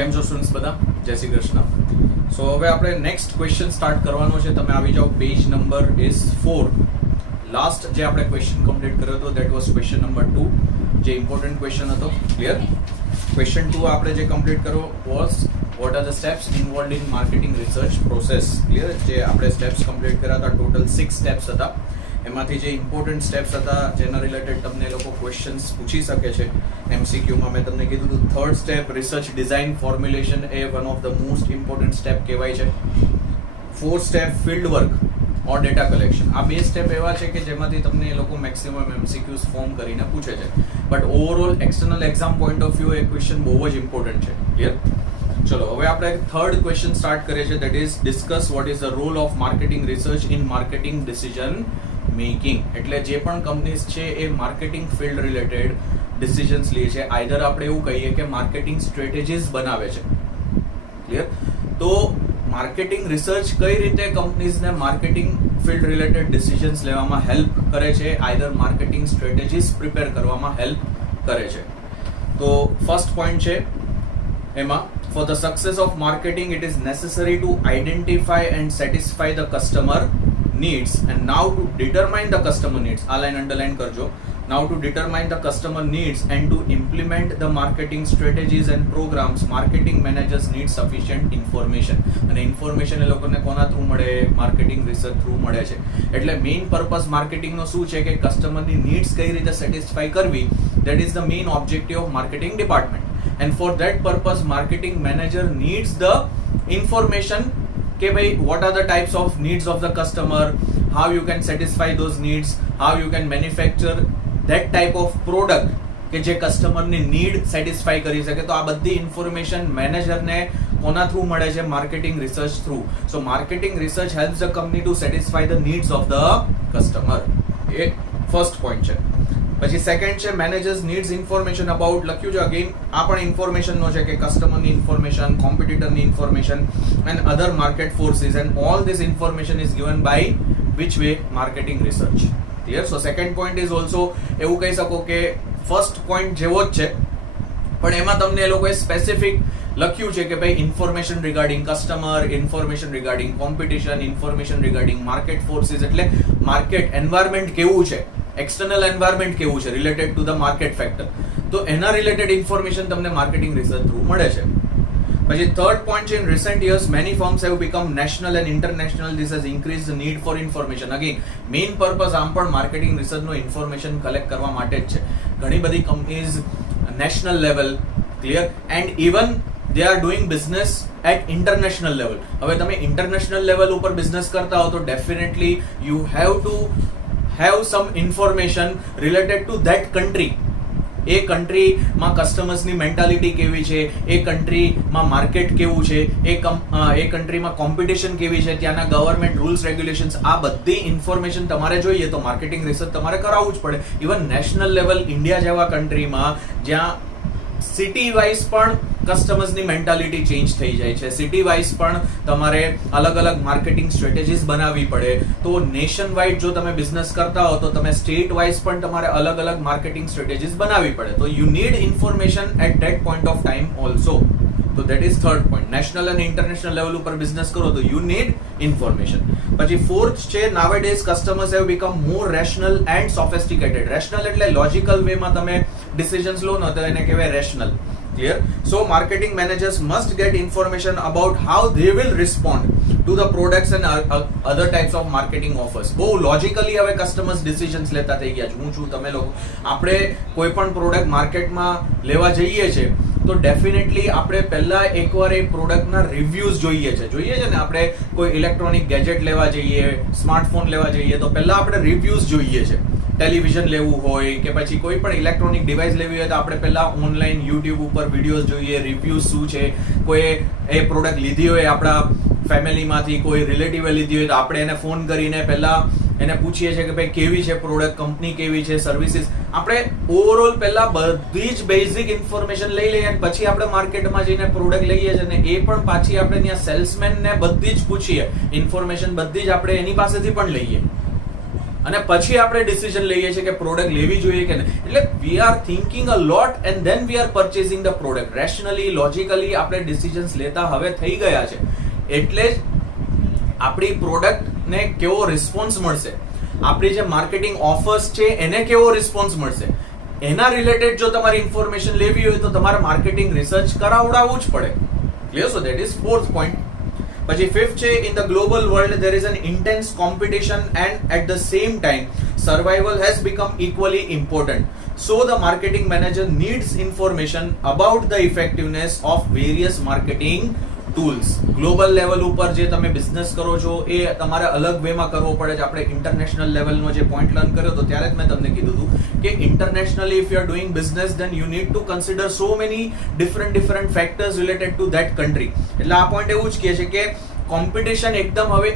કેમ છો સ્ટુડન્ટ્સ બધા? જય શ્રી કૃષ્ણ. સો હવે આપણે નેક્સ્ટ ક્વેશ્ચન સ્ટાર્ટ કરવાનો છે. તમે આવી જાઓ, પેજ નંબર ઇઝ 4. લાસ્ટ જે આપણે ક્વેશ્ચન કમ્પ્લીટ કર્યો હતો દેટ વોઝ ક્વેશ્ચન નંબર 2, જે ઇમ્પોર્ટન્ટ ક્વેશ્ચન હતો. ક્લિયર? ક્વેશ્ચન 2 આપણે જે કમ્પ્લીટ કર્યો was what are the steps involved in marketing research process. Clear? જે આપણે સ્ટેપ્સ કમ્પ્લીટ કર્યા હતા, ટોટલ 6 સ્ટેપ્સ હતા. એમાંથી જે ઇમ્પોર્ટન્ટ સ્ટેપ્સ હતા જેના રિલેટેડ તમને એ લોકો ક્વેશ્ચન્સ પૂછી શકે છે એમસીક્યુમાં. મેં તમને કીધું હતું third step research design formulation A one of the most important step કહેવાય છે. ફોર્થ સ્ટેપ ફિલ્ડ વર્ક ઓર ડેટા કલેક્શન. આ બે સ્ટેપ એવા છે કે જેમાંથી તમને એ લોકો મેક્સિમમ એમસીક્યુઝ ફોર્મ કરીને પૂછે છે. But overall external exam point of view A question બહુ જ ઇમ્પોર્ટન્ટ છે. ક્લિયર? ચલો હવે આપણે થર્ડ ક્વેશ્ચન સ્ટાર્ટ કરીએ છીએ. That is discuss what is the role of marketing research in marketing decision making. એટલે જે પણ કંપનીઝ છે એ માર્કેટિંગ ફિલ્ડ રિલેટેડ ડિસિઝન્સ લે છે. આઈધર આપણે એવું કહીએ કે માર્કેટિંગ સ્ટ્રેટેજીસ બનાવે છે. ક્લિયર? તો માર્કેટિંગ રિસર્ચ કઈ રીતે કંપનીઝને માર્કેટિંગ ફિલ્ડ રિલેટેડ ડિસિઝન્સ લેવામાં હેલ્પ કરે છે, આઈધર માર્કેટિંગ સ્ટ્રેટેજીસ પ્રિપેર કરવામાં હેલ્પ કરે છે. તો ફર્સ્ટ પોઈન્ટ છે એમાં, for the success of marketing it is necessary to identify and satisfy the customer needs and now to determine the customer needs. આ લાઈન અંડરલાઈન કરજો. Now to determine the customer needs and to implement the marketing strategies and programs, marketing managers need sufficient information. અને information એ લોકોને કોના through મળે? Marketing research through મળે છે. એટલે main purpose માર્કેટિંગનો શું છે કે કસ્ટમરની નીડ્સ કઈ રીતે સેટિસ્ફાઈ કરવી, that is the main objective of marketing department. And for that purpose marketing manager needs the information કે ભાઈ what are the types of needs of the customer, how you can satisfy those needs, how you can manufacture that type of product કે જે કસ્ટમરની need satisfy કરી શકે. તો આ બધી information મેનેજરને કોના થ્રુ મળે છે? Marketing research through. So marketing research helps the company to satisfy the needs of the customer. એ ફર્સ્ટ પોઈન્ટ છે. પછી સેકન્ડ છે મેનેજર્સ નીડ્સ ઇન્ફોર્મેશન અબાઉટ. લખ્યું છે અગેન, આ પણ ઇન્ફોર્મેશનનો છે કે કસ્ટમરની ઇન્ફોર્મેશન, કોમ્પિટિટરની information and other market forces and all this information is given by which way? Marketing research. Clear? So second point is also એવું કહી શકો કે ફર્સ્ટ પોઈન્ટ જેવો જ છે, પણ એમાં તમને એ લોકોએ સ્પેસિફિક લખ્યું છે કે ભાઈ information regarding customer, information regarding competition, information regarding market forces. એટલે માર્કેટ એન્વાયરમેન્ટ કેવું છે, એક્સટર્નલ એન્વાયરમેન્ટ કેવું છે related to the market factor. તો એના રિલેટેડ ઇન્ફોર્મેશન તમને માર્કેટિંગ રિસર્ચ થ્રુ મળે છે. પછી થર્ડ પોઈન્ટ છે, in recent years many firms have become national and international. This has increase the need four information. Again main purpose આમ પણ marketing રિસર્ચનો information collect કરવા માટે જ છે. ઘણી બધી companies national level, clear, and even they are doing business at international level. હવે તમે ઇન્ટરનેશનલ લેવલ ઉપર બિઝનેસ કરતા હો તો definitely you have to have some information related to that country. એ કન્ટ્રીમાં કસ્ટમર્સની મેન્ટાલિટી કેવી છે, એ કન્ટ્રીમાં માર્કેટ કેવું છે, એ કન્ટ્રીમાં કોમ્પિટિશન કેવી છે, ત્યાંના ગવર્મેન્ટ રૂલ્સ રેગ્યુલેશન્સ, આ બધી ઇન્ફોર્મેશન તમારે જોઈએ તો માર્કેટિંગ રિસર્ચ તમારે કરાવવું જ પડે. ઇવન નેશનલ લેવલ ઇન્ડિયા જેવા કન્ટ્રીમાં જ્યાં સિટી વાઇઝ પણ કસ્ટમર્સની મેન્ટાલિટી ચેન્જ થઈ જાય છે, સિટી વાઇઝ પણ તમારે અલગ અલગ માર્કેટિંગ સ્ટ્રેટેજીસ બનાવવી પડે. તો નેશન વાઇડ જો તમે બિઝનેસ કરતા હો તો તમે સ્ટેટ વાઇઝ પણ તમારે અલગ અલગ માર્કેટિંગ સ્ટ્રેટેજીસ બનાવવી પડે. તો you need information at that point of time also. તો that is third point. National અને ઇન્ટરનેશનલ લેવલ ઉપર બિઝનેસ કરો તો યુ નીડ ઇન્ફોર્મેશન. પછી ફોર્થ છે, nowadays customers have become more rational and sophisticated. Rational એટલે લોજિકલ વેમાં તમે ડિસિઝન્સ લો ને તો એને કહેવાય rational. Clear? So marketing managers must get information about how they will respond to the products and other types of marketing offers. બહુ logically હવે કસ્ટમર્સ ડિસિઝન્સ લેતા થઈ ગયા છે. હું છું, તમે લોકો, આપણે કોઈ પણ પ્રોડક્ટ માર્કેટમાં લેવા જઈએ છે તો ડેફિનેટલી આપણે પહેલા એકવાર એ પ્રોડક્ટના રિવ્યુઝ જોઈએ છે ને. આપણે કોઈ ઇલેક્ટ્રોનિક ગેજેટ લેવા જઈએ, સ્માર્ટફોન લેવા જઈએ તો પહેલા આપણે રિવ્યુઝ જોઈએ છે. ટેલિવિઝન લેવું હોય કે પછી કોઈ પણ ઇલેક્ટ્રોનિક ડિવાઇસ લેવી હોય તો આપણે પહેલા ઓનલાઈન યુટ્યુબ ઉપર વિડીયોઝ જોઈએ, રિવ્યુઝ શું છે. કોઈ એ પ્રોડક્ટ લીધી હોય આપણા ફેમિલીમાંથી, કોઈ રિલેટિવે લીધી હોય તો આપણે એને ફોન કરીને પહેલા એને પૂછીએ છીએ કે ભાઈ કેવી છે પ્રોડક્ટ, કંપની કેવી છે, સર્વિસીસ. આપણે ઓવરઓલ પહેલા બધી જ બેઝિક ઇન્ફોર્મેશન લઈ લઈએ અને પછી આપણે માર્કેટમાં જઈને પ્રોડક્ટ લઈએ છીએ અને એ પણ પાછી આપણે ત્યાં સેલ્સમેનને બધી જ પૂછીએ. ઇન્ફોર્મેશન બધી જ આપણે એની પાસેથી પણ લઈએ. અને પછી આપણે ડિસિઝન લઈએ છીએ કે પ્રોડક્ટ લેવી જોઈએ કે નહીં. એટલે we are thinking a lot and then we are purchasing the product. Rationally, logically આપણે ડિસિઝન્સ લેતા હવે થઈ ગયા છે. એટલે જ આપણી પ્રોડક્ટને કેવો રિસ્પોન્સ મળશે, આપણી જે માર્કેટિંગ ઓફર્સ છે એને કેવો રિસ્પોન્સ મળશે, એના રિલેટેડ જો તમારી ઇન્ફોર્મેશન લેવી હોય તો તમારે માર્કેટિંગ રિસર્ચ કરાવડાવવું જ પડે. Clear? So that is fourth point. પછી ફિફ્થ છે, in the global world there is an intense competition and at the same time survival has become equally important. So the marketing manager needs information about the effectiveness of various marketing tools. Global level ઉપર જે તમે business કરો છો એ તમારે અલગ વેમાં કરવો પડે છે. આપણે ઇન્ટરનેશનલ લેવલનો જે પોઈન્ટ લર્ન કર્યો તો ત્યારે જ મેં તમને કીધું હતું કે internationally if you are doing business then you need two consider so many different factors related to that country. એટલે આ પોઈન્ટ એવું જ કહે છે કે કોમ્પિટિશન એકદમ હવે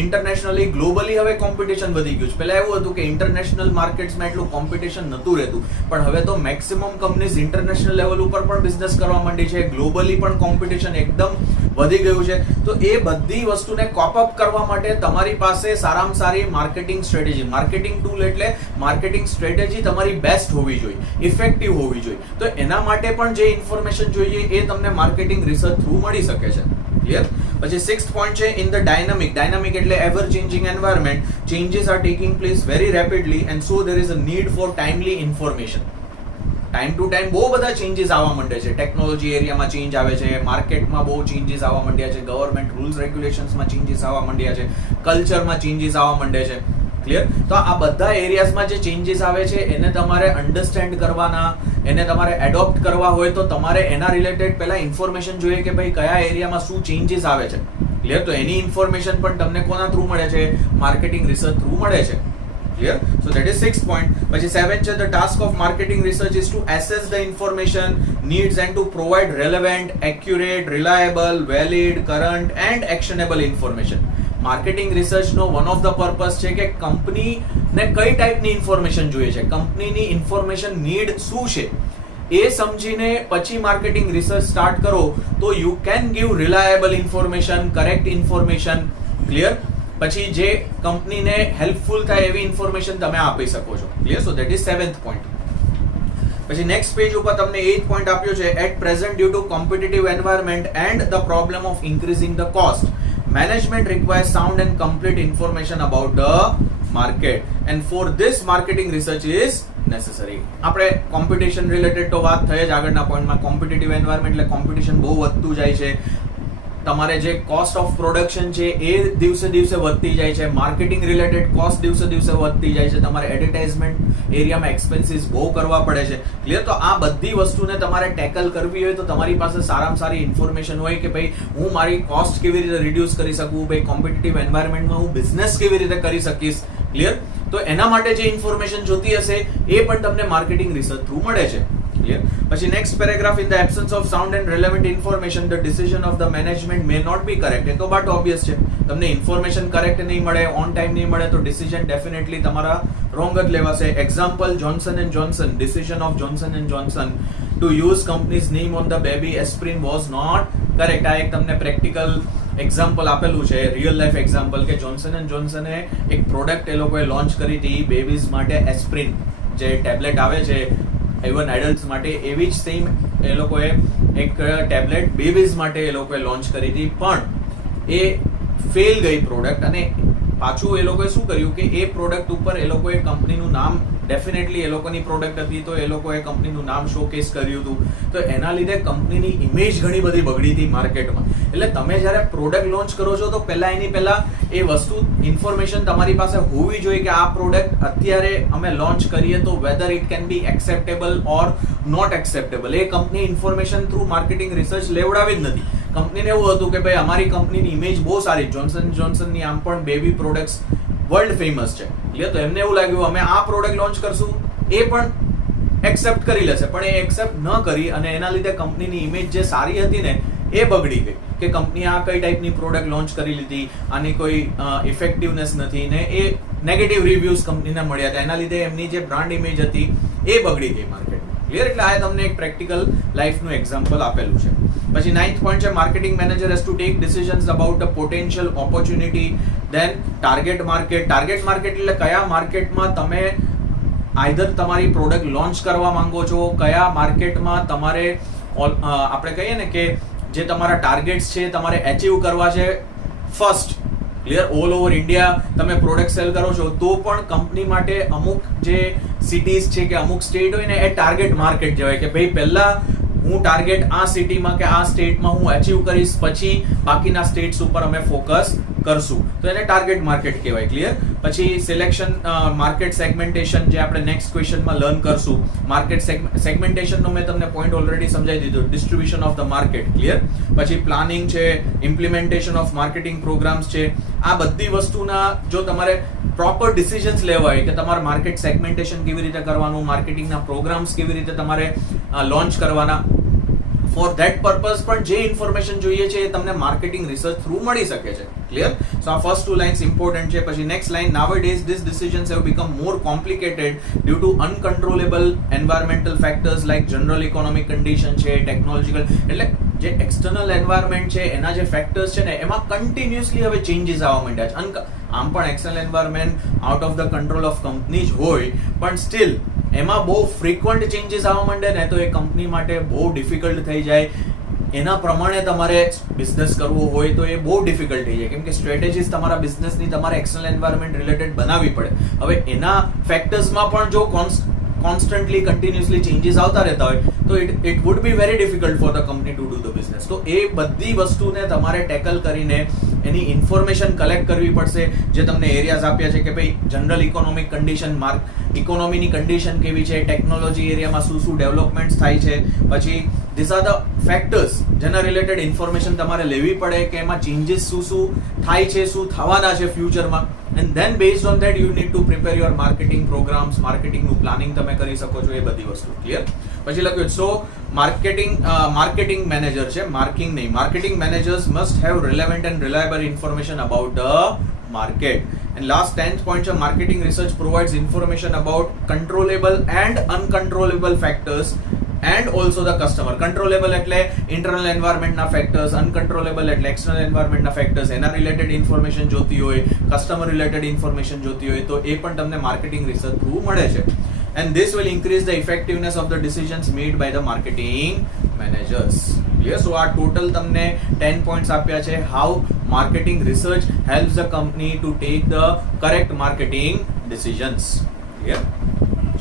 ઇન્ટરનેશનલી ગ્લોબલી હવે કોમ્પિટિશન વધી ગયું છે. પહેલા એવું હતું કે ઇન્ટરનેશનલ માર્કેટ્સમાં એટલું કોમ્પિટિશન નહોતું રહેતું, પણ હવે તો મેક્સિમમ કંપનીઝ ઇન્ટરનેશનલ લેવલ ઉપર પણ બિઝનેસ કરવા માંડી છે. ગ્લોબલી પણ કોમ્પિટિશન એકદમ વધી ગયું છે. તો એ બધી વસ્તુને કોપ અપ કરવા માટે તમારી પાસે સારામાં સારી માર્કેટિંગ સ્ટ્રેટેજી, માર્કેટિંગ ટૂલ એટલે માર્કેટિંગ સ્ટ્રેટેજી તમારી બેસ્ટ હોવી જોઈએ, ઇફેક્ટિવ હોવી જોઈએ. તો એના માટે પણ જે ઇન્ફોર્મેશન જોઈએ એ તમને માર્કેટિંગ રિસર્ચ થ્રુ મળી શકે છે. ક્લિયર? પછી સિક્સ્થ પોઈન્ટ છે, ઇન ધ ડાયનામિક એટલે ever changing environment, changes R taking place very rapidly and so there is a need four timely information. Time to time બહુ બધા ચેન્જીસ આવવા માંડે છે. ટેકનોલોજી એરિયામાં ચેન્જ આવે છે, માર્કેટમાં બહુ ચેન્જીસ આવવા માંડ્યા છે, ગવર્મેન્ટ રૂલ્સ રેગ્યુલેશન્સમાં ચેન્જીસ આવવા માંડ્યા છે, કલ્ચરમાં ચેન્જીસ આવવા માંડે છે. ક્લિયર? તો આ બધા એરિયાઝમાં જે ચેન્જીસ આવે છે એને તમારે અન્ડરસ્ટેન્ડ કરવાના, એને તમારે એડોપ્ટ કરવા હોય તો તમારે એના રિલેટેડ પહેલા ઇન્ફોર્મેશન જોઈએ કે ભાઈ કયા એરિયામાં શું ચેન્જીસ આવે છે. ક્લિયર? તો એની ઇન્ફોર્મેશન પણ તમને કોના થ્રુ મળે છે? માર્કેટિંગ રિસર્ચ થ્રુ મળે છે. Clear? So that is 6th point. પછી 7th છે, the task of marketing research is to assess the information needs and to provide relevant, accurate, reliable, valid, current and actionable information. Marketing રિસર્ચનો one of the purpose છે કે કંપનીને કઈ ટાઈપની information જોઈએ છે, કંપનીની ઇન્ફોર્મેશન નીડ શું છે એ સમજીને પછી માર્કેટિંગ રિસર્ચ સ્ટાર્ટ કરો તો you can give reliable information, correct information. Clear? પછી જે કંપનીને હેલ્પફુલ થાય એવી ઇન્ફોર્મેશન તમે આપી શકો છો. Clear? So that is 7th point. પછી નેક્સ્ટ પેજ ઉપર તમને 8th પોઈન્ટ આપ્યો છે, at present due to competitive environment and the problem of increasing the cost, management requires sound and complete information about the market and for this marketing research is necessary. આપણે competition related તો વાત થઈ જ આગળના પોઈન્ટમાં. Competitive environment એટલે competition બહુ વધતું જાય છે, તમારે જે કોસ્ટ ઓફ પ્રોડક્શન છે એ દિવસે દિવસે વધતી જાય છે, માર્કેટિંગ રિલેટેડ કોસ્ટ દિવસે દિવસે વધતી જાય છે, તમારે એડવર્ટાઇઝમેન્ટ એરિયામાં એક્સપેન્સીસ બહુ કરવા પડે છે. ક્લિયર? તો આ બધી વસ્તુને તમારે ટેકલ કરવી હોય તો તમારી પાસે સારામાં સારી ઇન્ફોર્મેશન હોય કે ભાઈ હું મારી કોસ્ટ કેવી રીતે રિડ્યુસ કરી શકું, ભાઈ કોમ્પિટિટિવ એન્વાયરમેન્ટમાં હું બિઝનેસ કેવી રીતે કરી શકીશ. ક્લિયર? તો એના માટે જે ઇન્ફોર્મેશન જોતી હશે એ પણ તમને માર્કેટિંગ રિસર્ચ થ્રુ મળે છે. Clear? પછી next paragraph, in the absence of sound and relevant information the decision of the management may not be correct. એ તો બાટ ઓબ્વિયસ છે, તમને ઇન્ફોર્મેશન કરેક્ટ નહીં મળે, ઓન ટાઈમ નહીં મળે તો ડિસિઝન ડેફિનેટલી તમારા રોંગ જ લેવાશે. Example, Johnson and Johnson, decision of Johnson and Johnson to use companies name on the baby aspirin was not correct. આ એક તમને પ્રેક્ટિકલ એક્ઝામ્પલ આપેલું છે, રિયલ લાઈફ એક્ઝામ્પલ, કે જોન્સન એન્ડ જોન્સને એક પ્રોડક્ટ એ લોકોએ લોન્ચ કરી હતી બેબીઝ માટે, એસ્પ્રિન જે ટેબ્લેટ આવે છે ઇવન એડલ્ટ્સ માટે, એવી જ સેમ એ લોકોએ એક ટેબ્લેટ બેબીઝ માટે એ લોકોએ લોન્ચ કરી હતી, પણ એ ફેલ ગઈ પ્રોડક્ટ. અને પાછું એ લોકોએ શું કર્યું કે એ પ્રોડક્ટ ઉપર એ લોકોએ કંપનીનું નામ, ડેફિનેટલી એ લોકોની પ્રોડક્ટ હતી તો એ લોકોએ કંપનીનું નામ શોકેસ કર્યું હતું, તો એના લીધે કંપનીની ઇમેજ ઘણી બધી બગડી હતી માર્કેટમાં. એટલે તમે જ્યારે પ્રોડક્ટ લોન્ચ કરો છો તો એની પહેલા એ વસ્તુ ઇન્ફોર્મેશન તમારી પાસે હોવી જોઈએ કે આ પ્રોડક્ટ અત્યારે અમે લોન્ચ કરીએ તો whether it can be acceptable or not acceptable. એ company information through marketing research લેવડાવી જ નથી. કંપનીને એવું હતું કે ભાઈ અમારી કંપનીની ઇમેજ બહુ સારી, જોન્સન જોન્સનની આમ પણ બેબી પ્રોડક્ટ્સ વર્લ્ડ ફેમસ છે. તો એમને એવું લાગ્યું અમે આ પ્રોડક્ટ લોન્ચ કરશું, એ પણ એક્સેપ્ટ કરી લેશે, પણ એ એક્સેપ્ટ ન કરી અને એના લીધે કંપનીની ઇમેજ જે સારી હતી ને એ બગડી ગઈ કે કંપની આ કઈ ટાઈપની પ્રોડક્ટ લોન્ચ કરી લીધી, આની કોઈ ઇફેક્ટિવનેસ નથી, ને એ નેગેટિવ રિવ્યુઝ કંપનીને મળ્યા હતા. એના લીધે એમની જે બ્રાન્ડ ઇમેજ હતી એ બગડી ગઈ માર્કેટમાં. ક્લિયર? એટલે આ તમને એક પ્રેક્ટિકલ લાઈફનું એક્ઝામ્પલ આપેલું છે. પછી 9th પોઈન્ટ છે marketing manager has to take decisions about a potential opportunity. Then target market. Target market એટલે કયા માર્કેટમાં તમે આઈધર તમારી પ્રોડક્ટ લોન્ચ કરવા માંગો છો, કયા માર્કેટમાં તમારે આપણે કહીએ ને કે જે તમારા ટાર્ગેટ્સ છે તમારે અચીવ કરવા છે first. Clear? All over India તમે પ્રોડક્ટ સેલ કરો છો તો પણ કંપની માટે અમુક જે સિટીઝ છે કે અમુક સ્ટેટ હોય ને એ ટાર્ગેટ માર્કેટ કહેવાય કે ભાઈ પહેલા હું ટાર્ગેટ આ સિટીમાં કે આ સ્ટેટમાં હું અચીવ કરીશ, પછી બાકીના સ્ટેટ્સ ઉપર અમે ફોકસ કરશું, તો એને ટાર્ગેટ માર્કેટ કહેવાય. ક્લિયર? પછી સિલેક્શન, માર્કેટ સેગમેન્ટેશન જે આપણે નેક્સ્ટ ક્વેશ્ચનમાં લર્ન કરશું. માર્કેટ સેગમેન્ટેશનનો મેં તમને પોઈન્ટ ઓલરેડી સમજાવી દીધો, distribution of the market. Clear? પછી પ્લાનિંગ છે, ઇમ્પ્લિમેન્ટેશન ઓફ માર્કેટિંગ પ્રોગ્રામ્સ છે. આ બધી વસ્તુના જો તમારે પ્રોપર ડિસિઝન્સ લેવા હોય કે તમારે માર્કેટ સેગમેન્ટેશન કેવી રીતે કરવાનું, માર્કેટિંગના પ્રોગ્રામ્સ કેવી રીતે તમારે લોન્ચ કરવાના, ફોર ધેટ પર્પઝ પણ જે ઇન્ફોર્મેશન જોઈએ છે એ તમને માર્કેટિંગ રિસર્ચ થ્રુ મળી શકે છે. ક્લિયર? સો આ ફર્સ્ટ 2 લાઇન્સ ઇમ્પોર્ટન્ટ છે. પછી next line, nowadays this decisions have become more complicated due to uncontrollable environmental factors like general economic condition છે, ટેકનોલોજીકલ, એટલે જે એક્સટર્નલ એન્વાયરમેન્ટ છે એના જે ફેક્ટર્સ છે ને એમાં કન્ટિન્યુઅસલી હવે ચેન્જીસ આવવા માંડ્યા છે. આમ પણ external environment out of the control of company જ હોય, પણ સ્ટીલ એમાં બહુ ફ્રીક્વન્ટ ચેન્જીસ આવવા માંડે ને તો એ કંપની માટે બહુ ડિફિકલ્ટ થઈ જાય. એના પ્રમાણે તમારે બિઝનેસ કરવો હોય તો એ બહુ ડિફિકલ્ટ થઈ જાય, કેમ કે સ્ટ્રેટેજીસ તમારા બિઝનેસની તમારે એક્સટર્નલ એન્વાયરમેન્ટ રિલેટેડ બનાવવી પડે. હવે એના ફેક્ટર્સમાં પણ જો કોન્સ્ટન્ટલી કન્ટિન્યુઅસલી ચેન્જીસ આવતા રહેતા હોય તો it would be very difficult for the company to do the business. તો એ બધી વસ્તુને તમારે ટેકલ કરીને એની ઇન્ફોર્મેશન કલેક્ટ કરવી પડશે. જે તમને એરિયાઝ આપ્યા છે કે ભાઈ જનરલ ઇકોનોમિક કન્ડિશન, ઇકોનોમીની કન્ડિશન કેવી છે, ટેકનોલોજી એરિયામાં શું ડેવલપમેન્ટ્સ થાય છે, પછી ધીસ આર ધ ફેક્ટર્સ જેના રિલેટેડ ઇન્ફોર્મેશન તમારે લેવી પડે કે એમાં ચેન્જીસ શું થાય છે, શું થવાના છે ફ્યુચરમાં. And then based on that you need to prepare your marketing programs, માર્કેટિંગનું પ્લાનિંગ તમે કરી શકો છો, એ બધી વસ્તુ. ક્લિયર? પછી લખ્યું સો માર્કેટિંગ મેનેજર છે, marketing managers must have relevant and reliable information about the market. And last 10th point છે marketing research provides information about controllable and uncontrollable factors and also the customer. Controllable એટલે internal environment ના factors, uncontrollable એટલે external environment ના factors, એના related information જોતી હોય, customer related information જોતી હોય તો એ પણ તમને marketing research through મળે છે. And this will increase the effectiveness of the decisions made by the marketing managers. Clear? So આ total તમને 10 points આપ્યા છે, how marketing research helps the company to take the correct marketing decisions. Clear?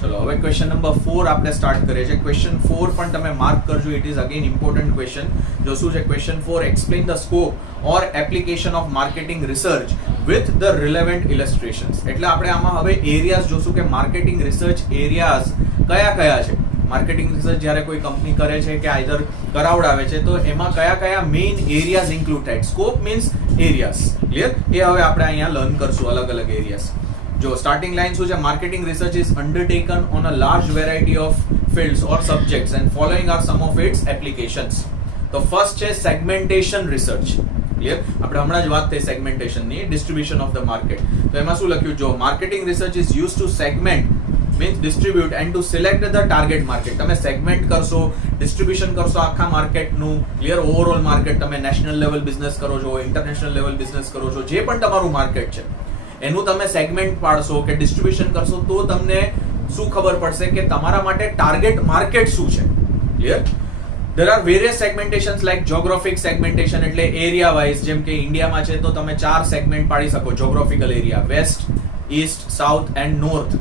ચલો હવે question number 4 આપણે start કરીએ છીએ. Question 4 પણ તમે માર્ક કરજો, it is again important question. જો શું છે question 4, explain the scope or application of marketing research with the relevant illustrations. એટલે આપણે આમાં હવે એરિયાઝ જોશું કે માર્કેટિંગ રિસર્ચ એરિયાઝ કયા કયા છે. માર્કેટિંગ રિસર્ચ જ્યારે કોઈ કંપની કરે છે કે આઈધર કરાવડાવે છે તો એમાં કયા કયા મેઇન એરિયાઝ ઇન્ક્લુડ થાય. Scope means areas. ક્લિયર? એ હવે આપણે અહીંયા લર્ન કરશું, અલગ અલગ એરિયાઝ. જો સ્ટાર્ટિંગ લાઈન શું છે, marketing research is undertaken on a large variety of fields or subjects and following are some of its applications. તો ફર્સ્ટ છે સેગમેન્ટેશન રિસર્ચ. ક્લિયર? આપણે હમણાં જ વાત થઈ સેગમેન્ટેશનની, ડિસ્ટ્રીબ્યુશન ઓફ ધ માર્કેટ. તો એમાં શું લખ્યું, જો marketing research is use to segment means distribute and to select the target market. તમે સેગમેન્ટ કરશો, ડિસ્ટ્રીબ્યુશન કરશો આખા માર્કેટનું. ક્લિયર? ઓવરઓલ માર્કેટ, તમે નેશનલ લેવલ બિઝનેસ કરો છો, ઇન્ટરનેશનલ લેવલ બિઝનેસ કરો છો, જે પણ તમારું માર્કેટ છે એનું તમે સેગમેન્ટ પાડશો કે ડિસ્ટ્રીબ્યુશન કરશો તો તમને શું ખબર પડશે કે તમારા માટે ટાર્ગેટ માર્કેટ શું છે. Clear? there are various segmentations like geographic segmentation એટલે એરિયા વાઇઝ, જેમ કે ઇન્ડિયામાં છે તો તમે 4 સેગમેન્ટ પાડી શકો. Geographical area, west, east, south and north.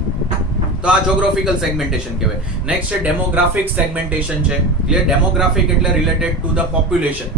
તો આ જોગ્રાફિકલ સેગમેન્ટેશન કહેવાય. નેક્સ્ટ છે ડેમોગ્રાફિક સેગમેન્ટેશન છે. ક્લિયર? ડેમોગ્રાફિક એટલે રિલેટેડ ટુ ધ પોપ્યુલેશન.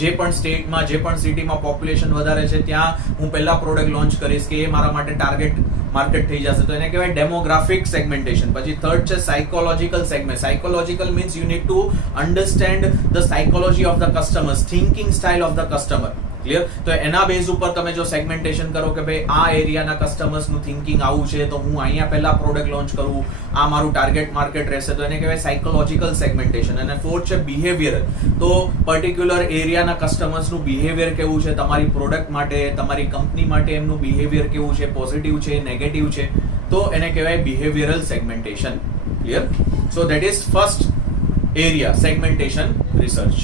જે પણ સ્ટેટમાં, જે પણ સિટીમાં પોપ્યુલેશન વધારે છે ત્યાં હું પહેલા પ્રોડક્ટ લોન્ચ કરીશ કે એ મારા માટે ટાર્ગેટ માર્કેટ થઈ જશે, તો એને કહેવાય ડેમોગ્રાફિક સેગમેન્ટેશન. પછી થર્ડ છે psychological segment. Psychological means you need to understand the psychology of the customers, thinking style of the customer. Clear? તો એના બેઝ ઉપર તમે જો સેગમેન્ટેશન કરો કે ભાઈ આ એરિયાના કસ્ટમર્સનું થિંકિંગ આવું છે તો હું અહીંયા પહેલા પ્રોડક્ટ લોન્ચ કરું, આ મારું ટાર્ગેટ માર્કેટ રહેશે, તો એને કહેવાય સાયકોલોજીકલ સેગમેન્ટેશન. અને ફોર્થ છે બિહેવિયરલ. તો પર્ટિક્યુલર એરિયાના કસ્ટમર્સનું બિહેવિયર કેવું છે, તમારી પ્રોડક્ટ માટે, તમારી કંપની માટે એમનું બિહેવિયર કેવું છે, પોઝિટિવ છે, નેગેટિવ છે, તો એને કહેવાય behavioural segmentation. Clear? So that is first area, segmentation research.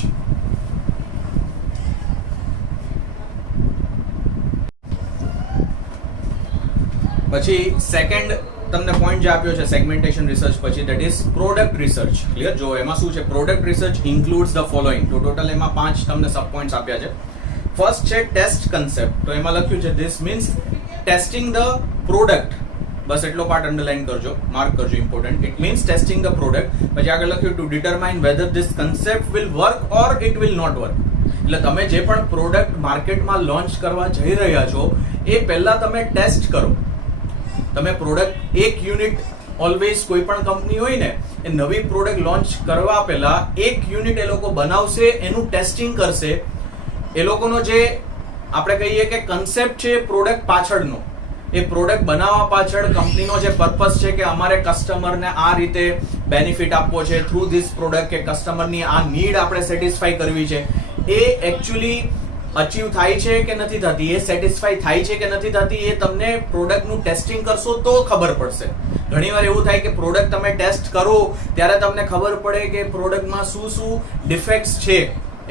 પછી સેકન્ડ તમને પોઈન્ટ જે આપ્યો છે સેગમેન્ટેશન રિસર્ચ પછી, that is product research. Clear? જો એમાં શું છે, product research includes the following. તો ટોટલ એમાં 5 તમને સબ પોઈન્ટ્સ આપ્યા છે. ફર્સ્ટ છે ટેસ્ટ કન્સેપ્ટ. તો એમાં લખ્યું છે this means testing the product. બસ એટલો પાર્ટ અંડરલાઈન કરજો, માર્ક કરજો, important. It means testing the product. પછી આગળ લખ્યું to determine whether this concept will work or it will not work. એટલે તમે જે પણ પ્રોડક્ટ માર્કેટમાં લોન્ચ કરવા જઈ રહ્યા છો એ પહેલા તમે ટેસ્ટ કરો. તમે પ્રોડક્ટ એક યુનિટ, ઓલવેઝ કોઈ પણ કંપની હોય ને એ નવી પ્રોડક્ટ લોન્ચ કરવા પહેલા એક યુનિટ એ લોકો બનાવશે, એનું ટેસ્ટિંગ કરશે. એ લોકોનો જે આપણે કહીએ કે કન્સેપ્ટ છે પ્રોડક્ટ પાછળનો, એ પ્રોડક્ટ બનાવવા પાછળ કંપનીનો જે પર્પસ છે કે અમારે કસ્ટમરને આ રીતે બેનિફિટ આપવો છે થ્રુ ધીસ પ્રોડક્ટ, કે કસ્ટમરની આ નીડ આપણે સેટિસ્ફાઈ કરવી છે, એ એકચ્યુઅલી અચીવ થાય છે કે નથી થતી, એ સેટિસ્ફાઈ થાય છે કે નથી થતી, એ તમને પ્રોડક્ટનું ટેસ્ટિંગ કરશો તો ખબર પડશે. ઘણીવાર એવું થાય કે પ્રોડક્ટ તમે ટેસ્ટ કરો ત્યારે તમને ખબર પડે કે પ્રોડક્ટમાં શું શું ડિફેક્ટ્સ છે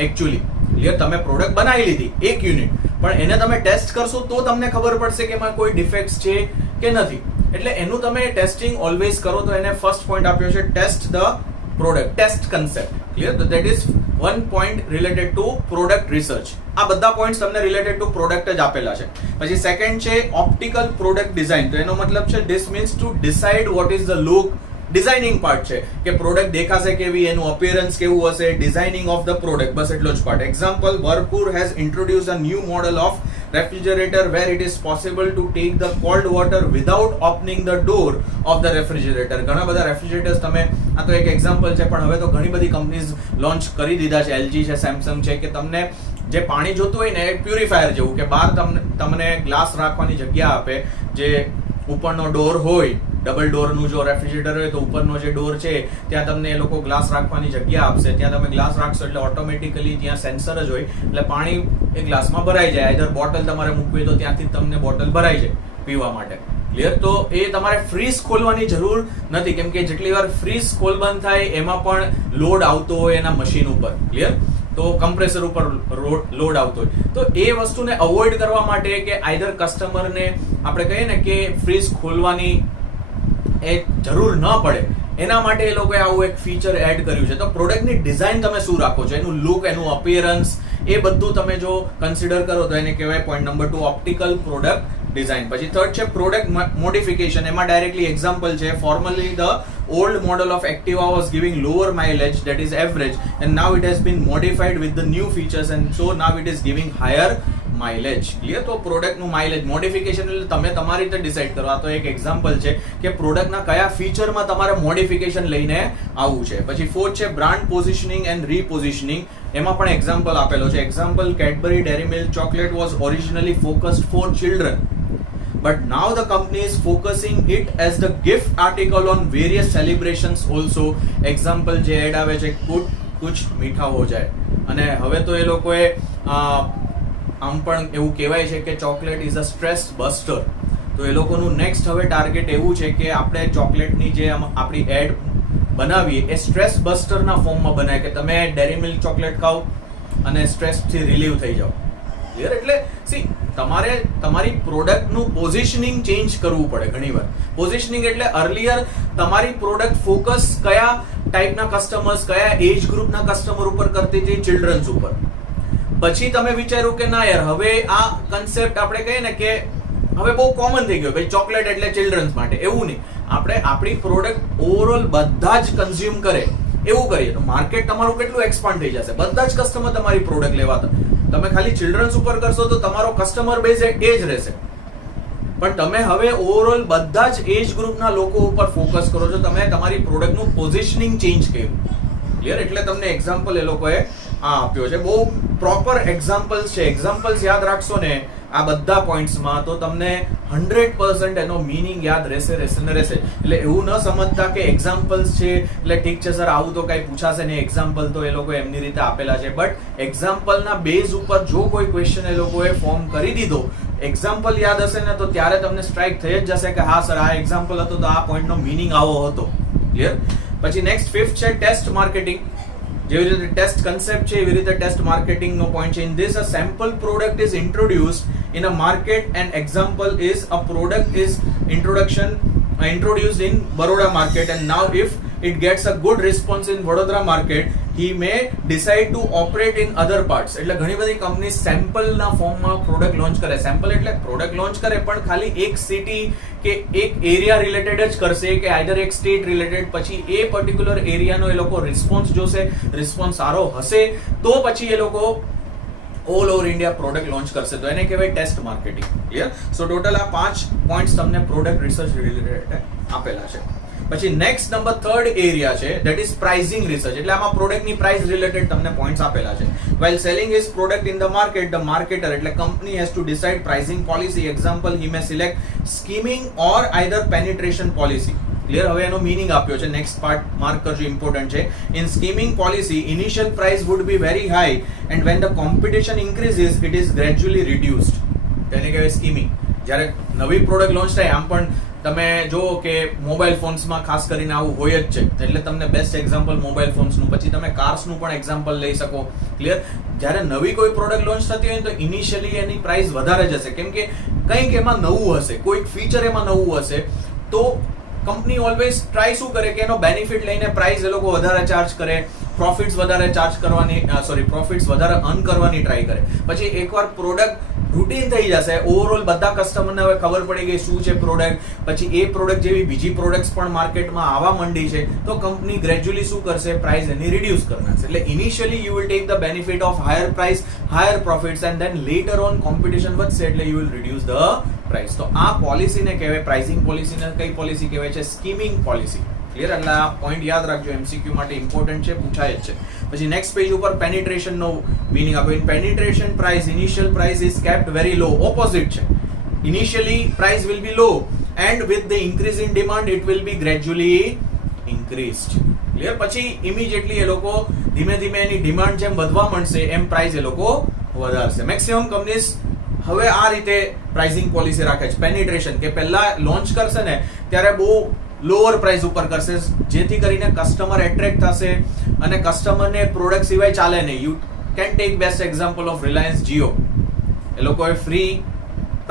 એકચ્યુઅલી. ક્લિયર? તમે પ્રોડક્ટ બનાવી લીધી એક યુનિટ, પણ એને તમે ટેસ્ટ કરશો તો તમને ખબર પડશે કે એમાં કોઈ ડિફેક્ટ્સ છે કે નથી. એટલે એનું તમે ટેસ્ટિંગ ઓલવેઝ કરો. તો એને ફર્સ્ટ પોઈન્ટ આપ્યો છે test the product, test concept. Clear? તો that is one point related to product research. આ બધા પોઈન્ટ્સ તમને રિલેટેડ ટુ પ્રોડક્ટ જ આપેલા છે. પછી સેકન્ડ છે ઓપ્ટિકલ પ્રોડક્ટ ડિઝાઇન. તો એનો મતલબ છે this means to decide vote is the look. Designing part છે કે પ્રોડક્ટ દેખાશે કેવી, એનું અપિયરન્સ કેવું હશે, ડિઝાઇનિંગ ઓફ ધ પ્રોડક્ટ. બસ એટલો જ part. Example, Whirlpool has introduced a new model of refrigerator where it is possible to take the cold water without opening the door of the refrigerator. ઘણા બધા refrigerators તમે, આ તો એક example છે, પણ હવે તો ઘણી બધી કંપનીઝ લોન્ચ કરી દીધા છે. LG છે, Samsung છે, કે તમને જે પાણી જોતું હોય ને પ્યુરિફાયર જેવું, કે બહાર તમને ગ્લાસ રાખવાની જગ્યા આપે. જે ઉપરનો ડોર હોય, ડબલ ડોરનું જો રેફ્રિજરેટર હોય તો ઉપરનો જે ડોર છે ત્યાં તમને એ લોકો ગ્લાસ રાખવાની જગ્યા આપશે. ત્યાં તમે ગ્લાસ રાખશો એટલે ઓટોમેટિકલી ત્યાં સેન્સર જ હોય, એટલે પાણી એ ગ્લાસમાં ભરાઈ જાય. આઈધર બોટલ તમારે મૂકવી હોય તો ત્યાંથી તમને બોટલ ભરાઈ જાય પીવા માટે. ક્લિયર? તો એ તમારે ફ્રીઝ ખોલવાની જરૂર નથી, કેમ કે જેટલી વાર ફ્રીઝ ખોલ બંધ થાય એમાં પણ લોડ આવતો હોય એના મશીન ઉપર. ક્લિયર? તો કમ્પ્રેસર ઉપર લોડ આવતો હોય. તો એ વસ્તુને અવોઇડ કરવા માટે કે આઈધર કસ્ટમરને આપણે કહીએ ને કે ફ્રીઝ ખોલવાની એ જરૂર ન પડે, એના માટે એ લોકોએ આવું એક ફીચર એડ કર્યું છે. તો પ્રોડક્ટની ડિઝાઇન તમે શું રાખો છો, એનું લુક, એનું અપિયરન્સ, એ બધું તમે જો કન્સિડર કરો તો એને કહેવાય point number 2 optical product design. પછી થર્ડ છે પ્રોડક્ટ મોડિફિકેશન. એમાં ડાયરેક્ટલી એક્ઝામ્પલ છે, formally the old model of Activa was giving lower mileage, that is average, and now it has been modified with the new features and so now it is giving higher mileage. Clear? તો product નું mileage modification એટલે તમે તમારી રીતે decide કરો. આ તો એક એક્ઝામ્પલ છે કે પ્રોડક્ટના કયા ફીચરમાં તમારે મોડિફિકેશન લઈને આવવું છે. પછી ફોર્થ છે બ્રાન્ડ પોઝિશનિંગ એન્ડ રીપોઝિશનિંગ. એમાં પણ એક્ઝામ્પલ આપેલો છે. Example, Cadbury Dairy Milk chocolate was originally focused for children, but now the company is focusing it as the gift article on various celebrations also. Example જે add આવે છે, કુછ મીઠા હો જાય. અને હવે તો એ લોકોએ આમ પણ એવું કહેવાય છે કે chocolate is a stress buster. તો એ લોકોનું નેક્સ્ટ હવે ટાર્ગેટ એવું છે કે આપણે ચોકલેટની જે આપણી એડ બનાવીએ એ સ્ટ્રેસ બસ્ટરના ફોર્મમાં બનાવે, કે તમે ડેરી મિલ્ક ચોકલેટ ખાઓ અને સ્ટ્રેસથી રિલીવ થઈ જાઓ. ક્લિયર? એટલે સી તમારે તમારી પ્રોડક્ટનું પોઝિશનિંગ ચેન્જ કરવું પડે ઘણીવાર. પોઝિશનિંગ એટલે અર્લિયર તમારી પ્રોડક્ટ ફોકસ કયા ટાઈપના કસ્ટમર્સ, કયા એજ ગ્રુપના કસ્ટમર ઉપર કરતી હતી, ચિલ્ડ્રન્સ ઉપર. પછી તમે વિચાર્યું કે ના યાર, હવે આ કન્સેપ્ટ આપણે કહીએ ને કે હવે બહુ કોમન થઈ ગયો, ભાઈ ચોકલેટ એટલે ચિલ્ડ્રન્સ માટે. એવું નહીં, આપણે આપણી પ્રોડક્ટ ઓવરઓલ બધા જ કન્ઝ્યુમ કરે એવું કરીએ તો માર્કેટ તમારું કેટલું એક્સપાન્ડ થઈ જશે. બધા જ કસ્ટમર તમારી પ્રોડક્ટ લેવા. તમે ખાલી ચિલ્ડ્રન્સ ઉપર કરશો તો તમારો કસ્ટમર બેઝ એ જ રહેશે, પણ તમે હવે ઓવરઓલ બધા જ એજ ગ્રુપના લોકો ઉપર ફોકસ કરો છો. તમે તમારી પ્રોડક્ટનું પોઝિશનિંગ ચેન્જ કર્યું. ક્લિયર? એટલે તમને એક્ઝામ્પલ એ લોકોએ આ આપ્યો છે. બહુ પ્રોપર એક્ઝામ્પલ્સ છે. એક્ઝામ્પલ્સ યાદ રાખશો ને આ બધા પોઈન્ટ્સમાં તો તમને 100% એનો મીનિંગ યાદ રહેશે ને રહેશે. એટલે એવું ન સમજતા કે એક્ઝામ્પલ્સ છે એટલે ઠીક છે સર આવું તો કઈ પૂછાશે નહીં. એક્ઝામ્પલ તો એ લોકો એમની રીતે આપેલા છે, બટ એક્ઝામ્પલના બેઝ ઉપર જો કોઈ ક્વેશ્ચન એ લોકોએ ફોર્મ કરી દીધો, એક્ઝામ્પલ યાદ હશે ને તો ત્યારે તમને સ્ટ્રાઇક થઈ જ જશે કે હા સર આ એક્ઝામ્પલ હતો તો આ પોઈન્ટનો મીનિંગ આવો હતો. ક્લિયર? પછી નેક્સ્ટ ફિફ્થ છે ટેસ્ટ માર્કેટિંગ. જેવી રીતે ટેસ્ટ કન્સેપ્ટ છે એવી રીતે ટેસ્ટ માર્કેટિંગ નો પોઈન્ટ છે. In this a sample product is introduced in a market. An example is a product is introduced in Baroda market, and now if it gets a good response in Vadodara market, he may decide to operate in other parts. એટલે ઘણી બધી company sample ના ફોર્મમાં product launch કરે. Sample એટલે product launch કરે પણ ખાલી એક સિટી કે એક એરિયા રિલેટેડ જ કરશે, કે આઈધર એક સ્ટેટ રિલેટેડ. પછી એ પર્ટિક્યુલર એરિયાનો એ લોકો રિસ્પોન્સ જોશે, રિસ્પોન્સ સારો હશે તો પછી એ લોકો all over India product launch કરશે, તો એને કહેવાય test marketing. Clear? So total આ 5 પોઈન્ટ્સ તમને પ્રોડક્ટ રિસર્ચ રિલેટેડ આપેલા છે. પછી નેક્સ્ટ નંબર થર્ડ એરિયા છે, ધેટ ઇઝ પ્રાઇસિંગ રિસર્ચ. એટલે આમાં પ્રોડક્ટની પ્રાઇસ રિલેટેડ તમને પોઈન્ટ્સ આપેલા છે. while selling his product in the market, the marketer એટલે company has to decide pricing policy. Example, he may select scheming or either penetration policy. Clear? હવે એનો meaning આપ્યો છે. નેક્સ્ટ પાર્ટ માર્ક કરજો, important છે. In skimming policy initial price would be very high and when the competition increases it is gradually reduced. તેને કહેવાય skimming. જ્યારે નવી પ્રોડક્ટ લોન્ચ થાય, આમ પણ તમે જુઓ કે મોબાઈલ ફોન્સમાં ખાસ કરીને આવું હોય જ છે, એટલે તમને બેસ્ટ એક્ઝામ્પલ મોબાઈલ ફોન્સનું, પછી તમે કાર્સનું પણ એક્ઝામ્પલ લઈ શકો. ક્લિયર? જ્યારે નવી કોઈ પ્રોડક્ટ લોન્ચ થતી હોય તો ઇનિશિયલી એની પ્રાઇસ વધારે જશે, કેમ કે કંઈક એમાં નવું હશે, કોઈક ફીચર એમાં નવું હશે. તો કંપની ઓલવેઝ ટ્રાય શું કરે કે એનો બેનિફિટ લઈને પ્રાઇસ એ લોકો વધારે ચાર્જ કરે, પ્રોફિટ્સ વધારે ચાર્જ કરવાની, પ્રોફિટ્સ વધારે અર્ન કરવાની ટ્રાય કરે. પછી એકવાર પ્રોડક્ટ રૂટીન થઈ જશે, ઓવરઓલ બધા કસ્ટમરને હવે ખબર પડી ગઈ શું છે પ્રોડક્ટ, પછી એ પ્રોડક્ટ જેવી બીજી પ્રોડક્ટ્સ પણ માર્કેટમાં આવવા માંડી છે, તો કંપની ગ્રેજ્યુઅલી શું કરશે, પ્રાઇસ એની રિડ્યુસ કરી નાખશે. એટલે initially you will take the benefit of higher price, higher profits, and then letter on competition વધશે એટલે you will reduce the price. તો આ પોલિસીને કહેવાય, પ્રાઇસિંગ પોલિસીને કઈ પોલિસી કહેવાય છે? Skimming policy. ક્લિયર? એટલે આ પોઈન્ટ યાદ રાખજો, એમસીક્યુ માટે ઇમ્પોર્ટન્ટ છે, પૂછાય જ છે. પછી નેક્સ્ટ પેજ ઉપર પેનિટ્રેશન નો મીનિંગ આપ્યો. In penetration price initial price is kept very low. Opposite છે. Initially price will be low and with the increase in demand it will be gradually increased. Clear? પછી immediately એ લોકો ધીમે ધીમે એની demand જેમ વધવા માંડશે એમ પ્રાઇસ એ લોકો વધારશે. મેક્સિમમ કંપનીઝ હવે આ રીતે પ્રાઇસિંગ પોલિસી રાખે છે. પેનિટ્રેશન કે પહેલા લોન્ચ કરશે ને ત્યારે બહુ લોઅર પ્રાઇસ ઉપર કરશે, જેથી કરીને કસ્ટમર એટ્રેક્ટ થશે અને કસ્ટમરને પ્રોડક્ટ સિવાય ચાલે નહીં. You can take best example of Reliance Jio. એ લોકોએ ફ્રી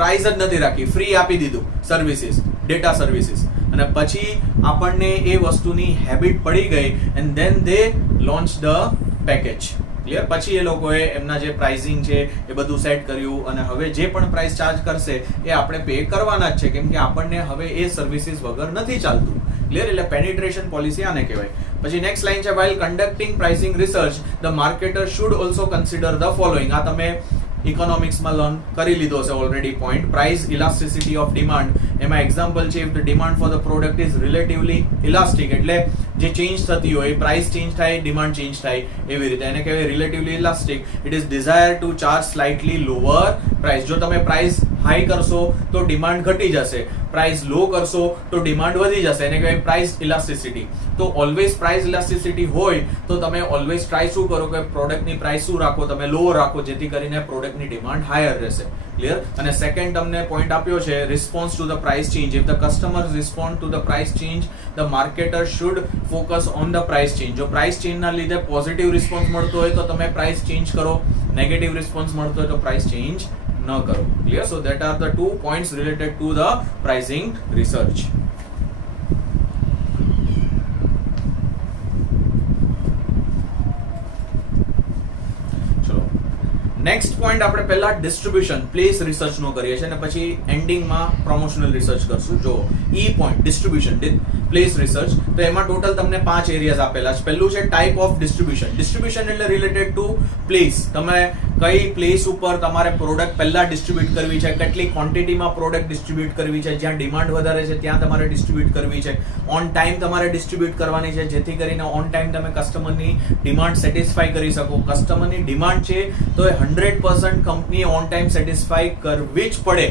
પ્રાઇસ જ નથી રાખી, ફ્રી આપી દીધું સર્વિસીસ, ડેટા સર્વિસીસ, અને પછી આપણને એ વસ્તુની હેબિટ પડી ગઈ and then they launch the package. Clear? પછી એ લોકોએ એમના જે પ્રાઇસિંગ છે એ બધું સેટ કર્યું અને હવે જે પણ પ્રાઇસ ચાર્જ કરશે એ આપણે પે કરવાના જ છે, કેમ કે આપણને હવે એ સર્વિસીસ વગર નથી ચાલતું. ક્લિયર? એટલે પેનિટ્રેશન પોલિસી આને કહેવાય. પછી નેક્સ્ટ લાઈન છે, while conducting pricing research the marketer should also consider the following. આ તમે ઇકોનોમિક્સમાં લર્ન કરી લીધો છે already point. Price elasticity of demand. એમાં એક્ઝામ્પલ છે, if the demand for the product is relatively elastic, એટલે જે ચેન્જ થતી હોય, પ્રાઇસ ચેન્જ થાય, ડિમાન્ડ ચેન્જ થાય, એવી રીતે એને કહેવાય relatively elastic. It is desire to charge slightly lower price. જો તમે પ્રાઇસ હાઈ કરશો તો ડિમાન્ડ ઘટી જશે, પ્રાઇસ લો કરશો તો ડિમાન્ડ વધી જશે, એને કહેવાય પ્રાઇસ ઇલાસ્ટિસિટી. તો ઓલવેઝ પ્રાઇસ ઇલાસ્ટિસિટી હોય તો તમે ઓલવેઝ ટ્રાય શું કરો કે પ્રોડક્ટની પ્રાઇસ શું રાખો, તમે લો રાખો, જેથી કરીને પ્રોડક્ટની ડિમાન્ડ હાયર રહેશે. ક્લિયર? અને સેકન્ડ તમને પોઈન્ટ આપ્યો છે, response to the price change. If the customers respond to the price change the marketer should focus on the price change. જો પ્રાઇસ ચેન્જના લીધે પોઝિટિવ રિસ્પોન્સ મળતો હોય તો તમે પ્રાઇસ ચેન્જ કરો, નેગેટિવ રિસ્પોન્સ મળતો હોય તો પ્રાઇસ ચેન્જ ન કરો. Clear? So that are the 2 points related to the pricing research. Next point આપણે પહેલા ડિસ્ટ્રીબ્યુશન પ્લેસ રિસર્ચ નો કરીએ છીએ અને પછી એન્ડિંગમાં પ્રમોશનલ રિસર્ચ કરશું. જો ઈ પોઈન્ટ ડિસ્ટ્રીબ્યુશન પ્લેસ રિસર્ચ, તો એમાં ટોટલ તમને 5 એરિયાઝ આપેલા છે. પહેલું છે ટાઈપ ઓફ ડિસ્ટ્રીબ્યુશન. ડિસ્ટ્રીબ્યુશન એટલે રિલેટેડ ટુ પ્લેસ. તમે કઈ પ્લેસ ઉપર તમારે પ્રોડક્ટ પહેલા ડિસ્ટ્રીબ્યુટ કરવી છે, કેટલી ક્વોન્ટિટીમાં પ્રોડક્ટ ડિસ્ટ્રીબ્યુટ કરવી છે, જ્યાં ડિમાન્ડ વધારે છે ત્યાં તમારે ડિસ્ટ્રીબ્યુટ કરવી છે, ઓન ટાઈમ તમારે ડિસ્ટ્રીબ્યુટ કરવાની છે, જેથી કરીને ઓન ટાઈમ તમે કસ્ટમરની ડિમાન્ડ સેટિસ્ફાઈ કરી શકો. કસ્ટમરની ડિમાન્ડ છે તો એ 100% કંપનીએ ઓન ટાઈમ સેટિસ્ફાઈ કરવી જ પડે,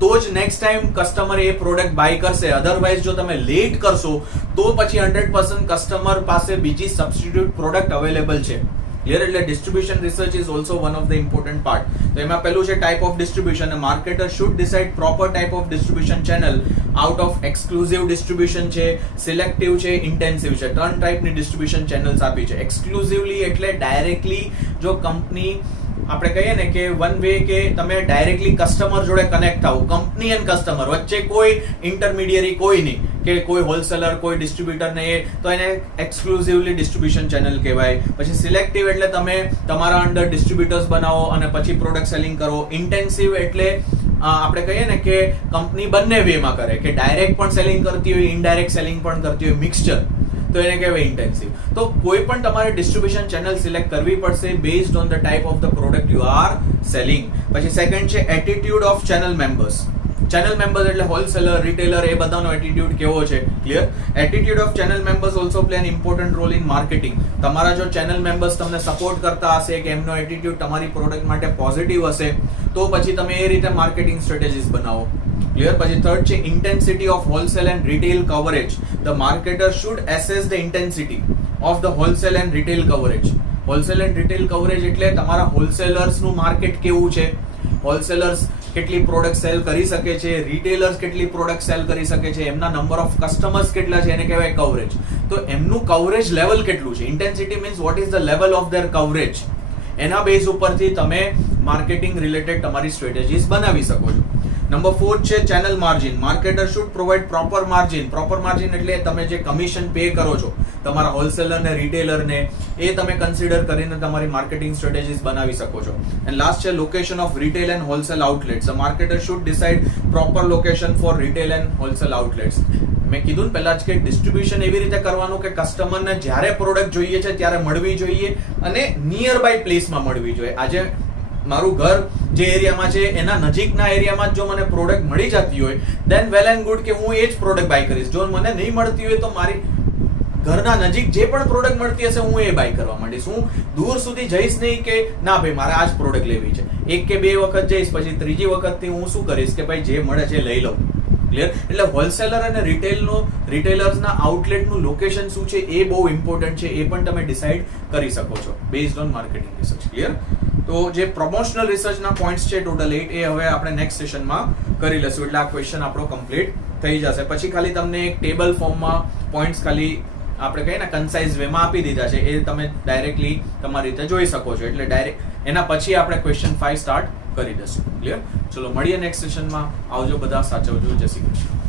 તો જ નેક્સ્ટ ટાઈમ કસ્ટમર એ પ્રોડક્ટ બાય કરશે. અધરવાઇઝ જો તમે લેટ કરશો તો પછી 100% કસ્ટમર પાસે બીજી સબસ્ટિટ્યુટ પ્રોડક્ટ અવેલેબલ છે. ક્લિયર? એટલે distribution research is also one of the important part. તો એમાં પહેલું છે type of distribution. Marketer should decide proper type of distribution channel out of exclusive distribution છે, સિલેક્ટિવ છે, ઇન્ટેન્સિવ છે. 3 ટાઈપની ડિસ્ટ્રીબ્યુશન ચેનલ્સ આપી છે. એક્સક્લુઝિવલી એટલે ડાયરેક્ટલી જો કંપની આપણે કહીએ ને કે વન વે કે તમે ડાયરેક્ટલી કસ્ટમર જોડે કનેક્ટ થાવ, કંપની એન્ડ કસ્ટમર વચ્ચે કોઈ ઇન્ટરમીડિયરી કોઈ નહીં, કે કોઈ હોલસેલર કોઈ ડિસ્ટ્રીબ્યુટર નહીં, તો એને એક્સક્લુઝિવલી ડિસ્ટ્રીબ્યુશન ચેનલ કહેવાય. પછી સિલેક્ટિવ એટલે તમે તમારા અંડર ડિસ્ટ્રીબ્યુટર્સ બનાવો અને પછી પ્રોડક્ટ સેલિંગ કરો. ઇન્ટેન્સિવ એટલે આપણે કહીએ ને કે કંપની બંને વેમાં કરે, કે ડાયરેક્ટ પણ સેલિંગ કરતી હોય, ઇનડાયરેક્ટ સેલિંગ પણ કરતી હોય, મિક્સચર, તો એને કહેવાય ઇન્ટેન્સિવ. તો કોઈ પણ તમારે ડિસ્ટ્રીબ્યુશન ચેનલ સિલેક્ટ કરવી પડશે based on the type of the product you are selling. પછી સેકન્ડ છે attitude of channel members. Channel members એટલે હોલસેલર, રિટેલર, એ બધાનો એટીટ્યુડ કેવો છે, clear? Attitude of channel members also play an important role in marketing. તમારા જો channel members તમને સપોર્ટ કરતા હશે, કે એમનો એટીટ્યુડ તમારી પ્રોડક્ટ માટે પોઝિટિવ હશે, તો પછી તમે એ રીતે માર્કેટિંગ સ્ટ્રેટેજીસ બનાવો. ક્લિયર? પછી થર્ડ છે intensity of wholesale and retail coverage. The marketer should ashes the intensity of the wholesale and retail coverage. Wholesale and retail coverage એટલે તમારા હોલસેલર્સનું માર્કેટ કેવું છે, હોલસેલર્સ કેટલી પ્રોડક્ટ સેલ કરી શકે છે, રિટેલર્સ કેટલી પ્રોડક્ટ સેલ કરી શકે છે, એમના નંબર ઓફ કસ્ટમર્સ કેટલા છે, એને કહેવાય કવરેજ. તો એમનું કવરેજ લેવલ કેટલું છે. Intensity means what is the level of their coverage. એના બેઝ ઉપરથી તમે માર્કેટિંગ રિલેટેડ તમારી સ્ટ્રેટેજીસ બનાવી શકો છો. નંબર 4 છે channel margin. Marketer should provide proper margin. Proper margin એટલે તમે જે કમિશન પે કરો છો તમારા હોલસેલર ને રિટેલર ને, એ તમે કન્સિડર કરીને તમારી માર્કેટિંગ સ્ટ્રેટેજીસ બનાવી શકો છો. એન્ડ લાસ્ટ છે location of retail and wholesale outlets. The marketer should decide proper location for retail and wholesale outlets. મેં કીધું ને પહેલા જ કે ડિસ્ટ્રીબ્યુશન એવી રીતે કરવાનું કે કસ્ટમરને જ્યારે પ્રોડક્ટ જોઈએ છે ત્યારે મળવી જોઈએ અને નિયર બાય પ્લેસમાં મળવી જોઈએ. આજે મારું ઘર જે એરિયામાં છે એના નજીકના એરિયામાં જો મને પ્રોડક્ટ મળી જતી હોય, દેન વેલ એન્ડ ગુડ, કે હું એ જ પ્રોડક્ટ બાય કરીશ. જો મને નહીં મળતી હોય તો મારી ઘરના નજીક જે પણ પ્રોડક્ટ મળતી હશે હું એ બાય કરવા માંડીશ. હું દૂર સુધી જઈશ નહીં કે ના ભાઈ મારે આ જ પ્રોડક્ટ લેવી છે. 1 કે 2 વખત જઈશ, પછી ત્રીજી વખતથી હું શું કરીશ કે ભાઈ જે મળે છે લઈ લઉં. ક્લિયર? એટલે હોલસેલર અને રિટેલર્સના આઉટલેટનું લોકેશન શું છે એ બહુ ઇમ્પોર્ટન્ટ છે. એ પણ તમે ડિસાઇડ કરી શકો છો based on marketing research. Clear? તો જે પ્રમોશનલ રિસર્ચના પોઈન્ટ્સ છે ટોટલ 8, એ હવે આપણે નેક્સ્ટ સેશનમાં કરી લેશું. એટલે આ ક્વેશ્ચન આપણો કમ્પ્લીટ થઈ જશે. પછી ખાલી તમને એક ટેબલ ફોર્મમાં પોઈન્ટ્સ ખાલી આપણે કહીએ ને કન્સાઇઝ વેમાં આપી દીધા છે, એ તમે ડાયરેક્ટલી તમારી રીતે જોઈ શકો છો. એટલે ડાયરેક્ટ એના પછી આપણે ક્વેશ્ચન 5 સ્ટાર્ટ કરી દઈશું. ક્લિયર? ચલો મળીએ નેક્સ્ટ સેશનમાં. આવજો બધા, સાચવજો. જય શ્રી કૃષ્ણ.